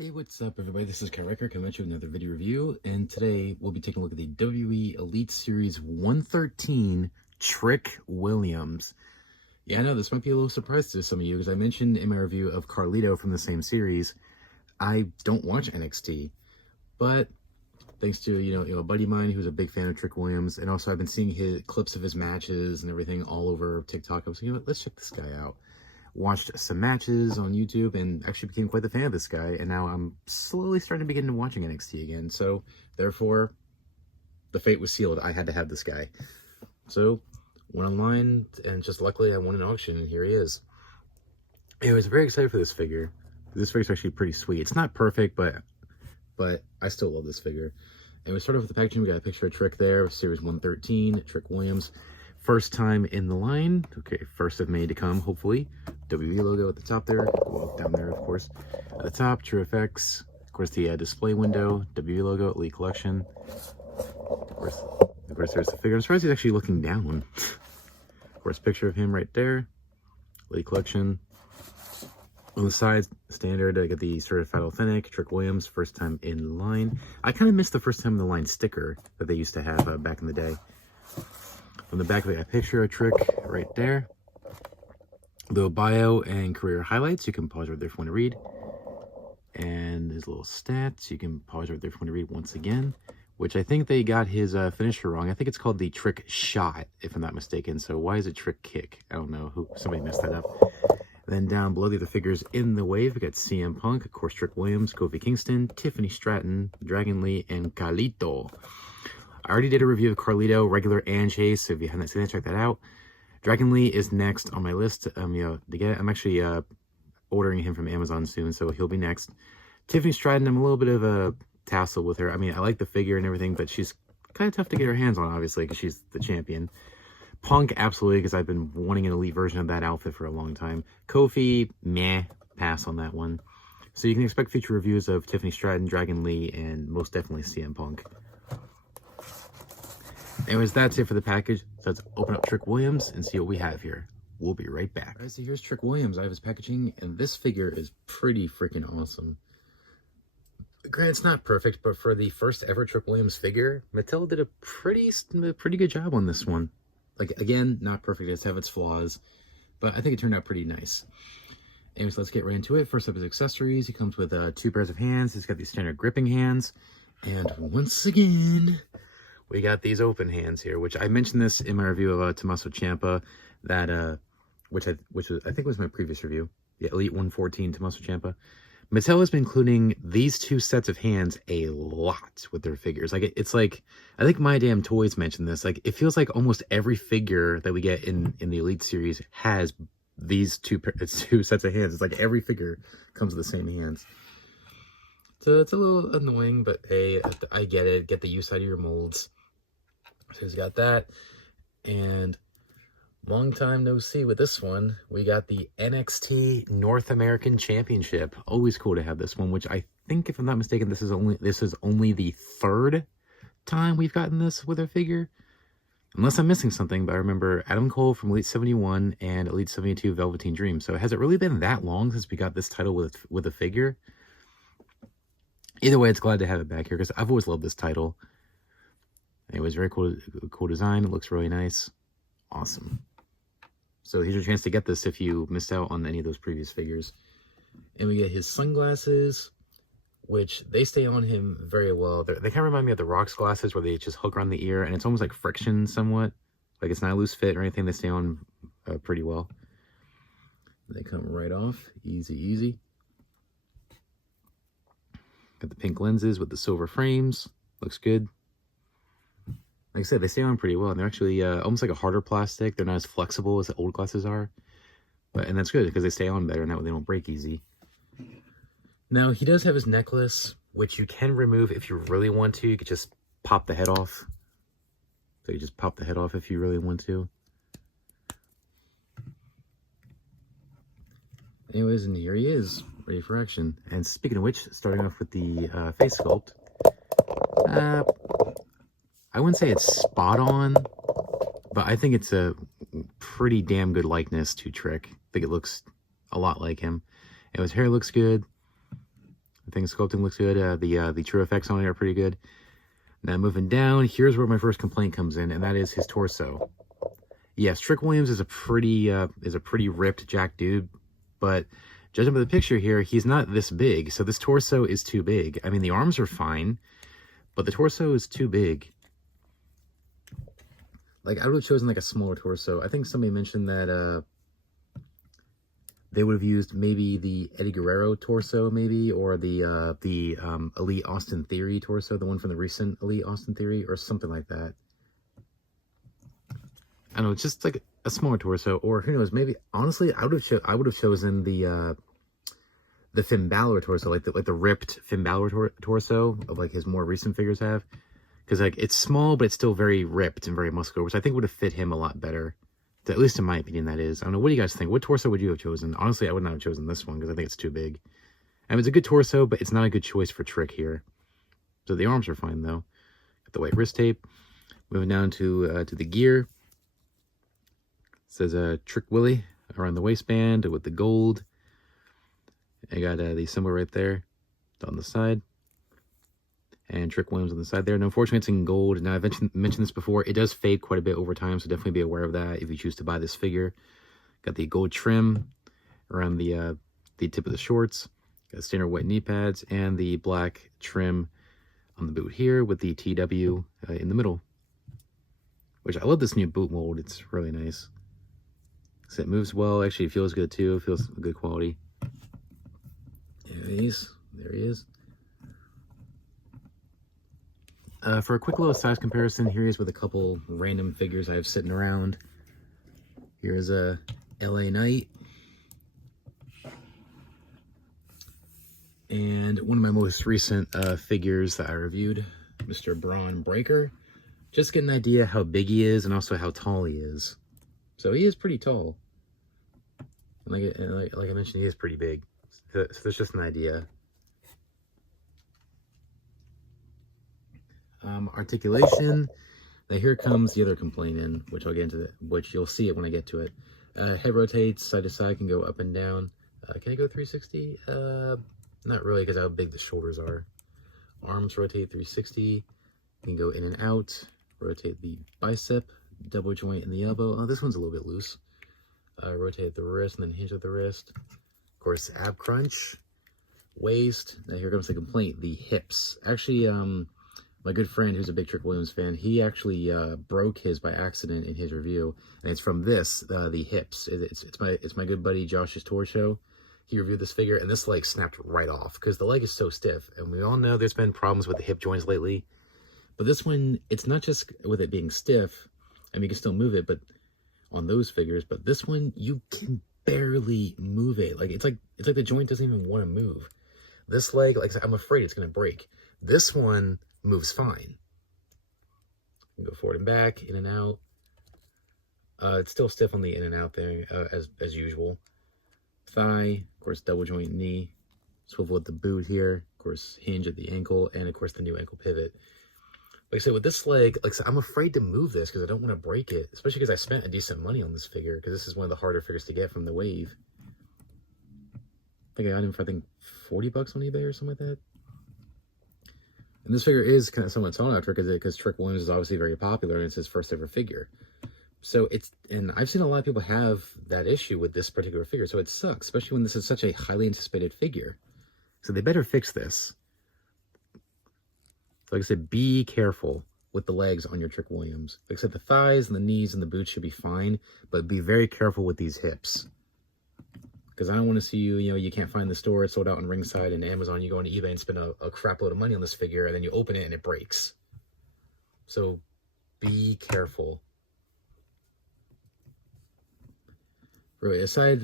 Hey, what's up everybody? This is Ricker coming at you with another video review, and today we'll be taking a look at the WWE Elite Series 113 Trick Williams. Yeah, I know this might be a little surprise to some of you because I mentioned in my review of Carlito from the same series, I don't watch NXT, but thanks to, a buddy of mine who's a big fan of Trick Williams, and also I've been seeing his clips of his matches and everything all over TikTok. I was like, let's check this guy out. Watched some matches on YouTube and actually became quite the fan of this guy, and now I'm slowly starting to begin to watching NXT again. So therefore the fate was sealed. I had to have this guy. So went online and just luckily I won an auction and here he is. I was very excited for this figure. This figure's actually pretty sweet. It's not perfect, but I still love this figure. And we started with the packaging. We got a picture of Trick there, Series 113, Trick Williams. First time in the line. Okay, first of many to come, hopefully. WWE logo at the top there. Well, down there, of course. At the top, True FX. Of course, the display window. WWE logo, Elite Collection. Of course, there's the figure. I'm surprised he's actually looking down. Of course, picture of him right there. Elite Collection. On the sides, standard, I got the Certified Authentic, Trick Williams, first time in line. I kind of missed the first time in the line sticker that they used to have back in the day. On the back, we got a picture of Trick right there. Little bio and career highlights. You can pause right there if you want to read. And his little stats. You can pause right there if you want to read once again. Which I think they got his finisher wrong. I think it's called the Trick Shot, if I'm not mistaken. So why is it Trick Kick? I don't know. Somebody messed that up. Then down below the other figures in the wave, we got CM Punk, of course, Trick Williams, Kofi Kingston, Tiffany Stratton, Dragon Lee, and Carlito. I already did a review of Carlito, regular and Chase, so if you haven't seen that, check that out. Dragon Lee is next on my list. To get. I'm actually ordering him from Amazon soon, so he'll be next. Tiffany Stratton, I'm a little bit of a tassel with her. I mean, I like the figure and everything, but she's kind of tough to get her hands on, obviously, because she's the champion. Punk, absolutely, because I've been wanting an elite version of that outfit for a long time. Kofi, meh, pass on that one. So you can expect future reviews of Tiffany Stratton, Dragon Lee, and most definitely CM Punk. Anyways, that's it for the package. So let's open up Trick Williams and see what we have here. We'll be right back. All right, so here's Trick Williams. I have his packaging, and this figure is pretty freaking awesome. Granted, it's not perfect, but for the first ever Trick Williams figure, Mattel did a pretty good job on this one. Like, again, not perfect. It does have its flaws, but I think it turned out pretty nice. Anyways, let's get right into it. First up is accessories. He comes with 2 pairs of hands. He's got these standard gripping hands. And once again, we got these open hands here, which I mentioned this in my review of Tommaso Ciampa, that which I think was my previous review. Yeah, Elite 114 Tommaso Ciampa. Mattel has been including these 2 sets of hands a lot with their figures. Like, it's like, I think My Damn Toys mentioned this. Like, it feels like almost every figure that we get in the Elite series has these 2 sets of hands. It's like every figure comes with the same hands. So it's a little annoying, but hey, I get it. Get the use out of your molds. So he's got that. And long time no see with this one. We got the NXT North American Championship. Always cool to have this one, which I think, if I'm not mistaken, this is only the 3rd time we've gotten this with a figure. Unless I'm missing something, but I remember Adam Cole from Elite 71 and Elite 72 Velveteen Dream. So has it really been that long since we got this title with a figure? Either way, it's glad to have it back here because I've always loved this title. Anyways, very cool design. It looks really nice. Awesome. So here's your chance to get this if you missed out on any of those previous figures. And we get his sunglasses, which they stay on him very well. They kind of remind me of the Rock's glasses where they just hook around the ear, and it's almost like friction somewhat. Like, it's not a loose fit or anything. They stay on pretty well. They come right off. Easy, easy. Got the pink lenses with the silver frames. Looks good. Like I said, they stay on pretty well, and they're actually almost like a harder plastic. They're not as flexible as the old glasses are, and that's good because they stay on better, and they don't break easy. Now, he does have his necklace, which you can remove if you really want to. You could just pop the head off. So you just pop the head off if you really want to. Anyways, and here he is, ready for action. And speaking of which, starting off with the face sculpt. I wouldn't say it's spot on, but I think it's a pretty damn good likeness to Trick. I think it looks a lot like him. And his hair looks good. I think sculpting looks good. The true effects on it are pretty good. Now moving down, here's where my first complaint comes in, and that is his torso. Yes, Trick Williams is a pretty ripped jack dude, but judging by the picture here, he's not this big. So this torso is too big. I mean, the arms are fine, but the torso is too big. Like, I would have chosen like a smaller torso. I think somebody mentioned that they would have used maybe the Eddie Guerrero torso, maybe, or the Elite Austin Theory torso, the one from the recent Elite Austin Theory, or something like that. I don't know, just like a smaller torso, or who knows? Maybe honestly, I would have chosen the Finn Balor torso, like the ripped Finn Balor torso of like his more recent figures have, because like it's small but it's still very ripped and very muscular, which I think would have fit him a lot better. At least in my opinion, that is. I don't know. What do you guys think? What torso would you have chosen? Honestly, I would not have chosen this one because I think it's too big. I mean, it's a good torso, but it's not a good choice for Trick here. So the arms are fine though. Got the white wrist tape. Moving down to the gear. It says Trick Willie around the waistband with the gold. I got the symbol right there on the side. And Trick Williams on the side there. And unfortunately, it's in gold. Now, I've mentioned this before. It does fade quite a bit over time, so definitely be aware of that if you choose to buy this figure. Got the gold trim around the tip of the shorts. Got standard white knee pads and the black trim on the boot here with the TW in the middle. Which I love this new boot mold. It's really nice. So it moves well. Actually, it feels good too. It feels good quality. There he is. There he is. For a quick little size comparison, here he is with a couple random figures I have sitting around. Here's a LA Knight. And one of my most recent figures that I reviewed, Mr. Braun Breaker. Just get an idea how big he is and also how tall he is. So he is pretty tall. Like I mentioned, he is pretty big. So that's just an idea. Articulation. Now here comes the other complaint in, which I'll get into, which you'll see it when I get to it. Head rotates side to side, can go up and down. Can it go 360? Not really, because how big the shoulders are. Arms rotate 360. Can go in and out. Rotate the bicep, double joint in the elbow. Oh, this one's a little bit loose. Rotate the wrist and then hinge at the wrist. Of course, ab crunch, waist. Now here comes the complaint, the hips. Actually, my good friend who's a big Trick Williams fan, he actually broke his by accident in his review, and it's from this, the hips. It's my good buddy Josh's Tour Show. He reviewed this figure, and this leg snapped right off because the leg is so stiff, and we all know there's been problems with the hip joints lately. But this one, it's not just with it being stiff. I mean, you can still move it, but on those figures. But this one, you can barely move it. Like it's like the joint doesn't even want to move. This leg, like I'm afraid it's gonna break. This one moves fine. You can go forward and back, in and out. It's still stiff on the in and out there, as usual. Thigh, of course, double joint knee. Swivel at the boot here. Of course, hinge at the ankle, and of course the new ankle pivot. Like I said, with this leg, like I said, I'm afraid to move this because I don't want to break it, especially because I spent a decent money on this figure because this is one of the harder figures to get from the wave. I think I got him for, 40 bucks on eBay or something like that. And this figure is kind of somewhat sought after because Trick Williams is obviously very popular and it's his first ever figure. So and I've seen a lot of people have that issue with this particular figure, so it sucks, especially when this is such a highly anticipated figure. So they better fix this. So like I said, be careful with the legs on your Trick Williams. Like I said, the thighs and the knees and the boots should be fine, but be very careful with these hips. Because I don't want to see you can't find the store, it's sold out on Ringside and Amazon, you go on eBay and spend a crap load of money on this figure, and then you open it and it breaks. So be careful. Really, aside,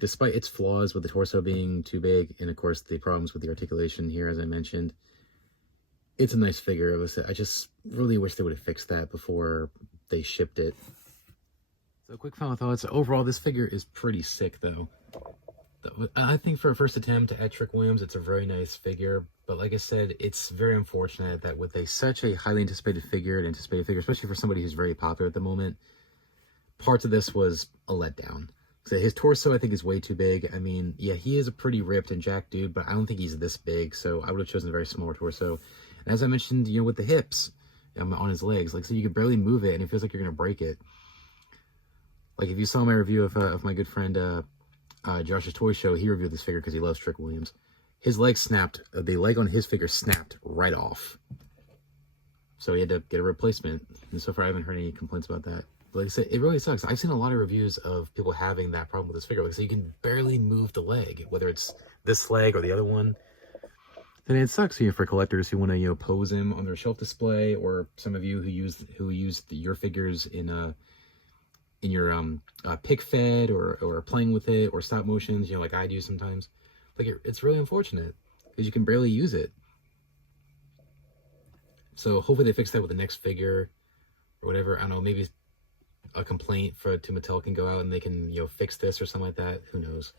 despite its flaws with the torso being too big, and of course the problems with the articulation here, as I mentioned, it's a nice figure. I just really wish they would have fixed that before they shipped it. So quick final thoughts. Overall, this figure is pretty sick, though. I think for a first attempt at Trick Williams, it's a very nice figure. But like I said, it's very unfortunate that with such a highly anticipated figure, especially for somebody who's very popular at the moment, parts of this was a letdown. So his torso, I think, is way too big. I mean, yeah, he is a pretty ripped and jacked dude, but I don't think he's this big. So I would have chosen a very small torso. And as I mentioned, you know, with the hips on his legs, like, so you could barely move it, and it feels like you're gonna break it. Like, if you saw my review of my good friend Josh's Toy Show, he reviewed this figure because he loves Trick Williams. His leg snapped. The leg on his figure snapped right off. So he had to get a replacement. And so far, I haven't heard any complaints about that. But like I said, it really sucks. I've seen a lot of reviews of people having that problem with this figure. Like, so you can barely move the leg, whether it's this leg or the other one. Then it sucks, you know, for collectors who want to, you know, pose him on their shelf display, or some of you who use your figures in your pick fed or playing with it, or stop motions, you know, like I do sometimes. Like, it's really unfortunate because you can barely use it. So hopefully they fix that with the next figure or whatever. I don't know, maybe a complaint to Mattel can go out and they can, you know, fix this or something like that. Who knows?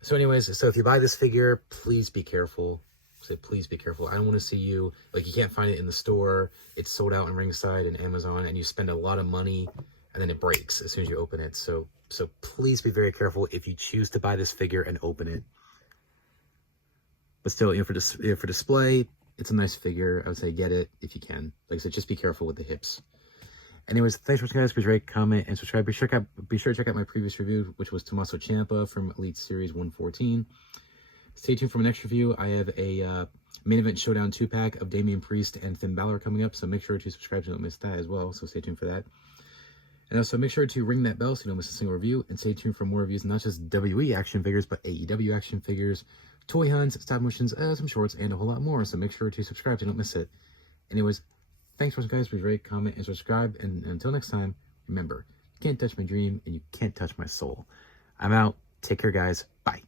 So anyways, so if you buy this figure, please be careful. Say, please be careful. I don't want to see you, like, you can't find it in the store. It's sold out on Ringside and Amazon, and you spend a lot of money and then it breaks as soon as you open it. So please be very careful if you choose to buy this figure and open it. But still, you know, for display, it's a nice figure. I would say get it if you can. Like I said, just be careful with the hips. Anyways, thanks for watching, guys. Please rate, comment, and subscribe. Be sure to check out my previous review, which was Tommaso Ciampa from Elite Series 114. Stay tuned for my next review. I have a Main Event Showdown 2-pack of Damian Priest and Finn Balor coming up, so make sure to subscribe so you don't miss that as well. So stay tuned for that. And also make sure to ring that bell so you don't miss a single review, and stay tuned for more reviews, not just WWE action figures, but AEW action figures, toy hunts, stop motions, some shorts, and a whole lot more. So make sure to subscribe so you don't miss it. Anyways, thanks for watching, guys. Please rate, comment, and subscribe. And until next time, remember, you can't touch my dream and you can't touch my soul. I'm out. Take care, guys. Bye.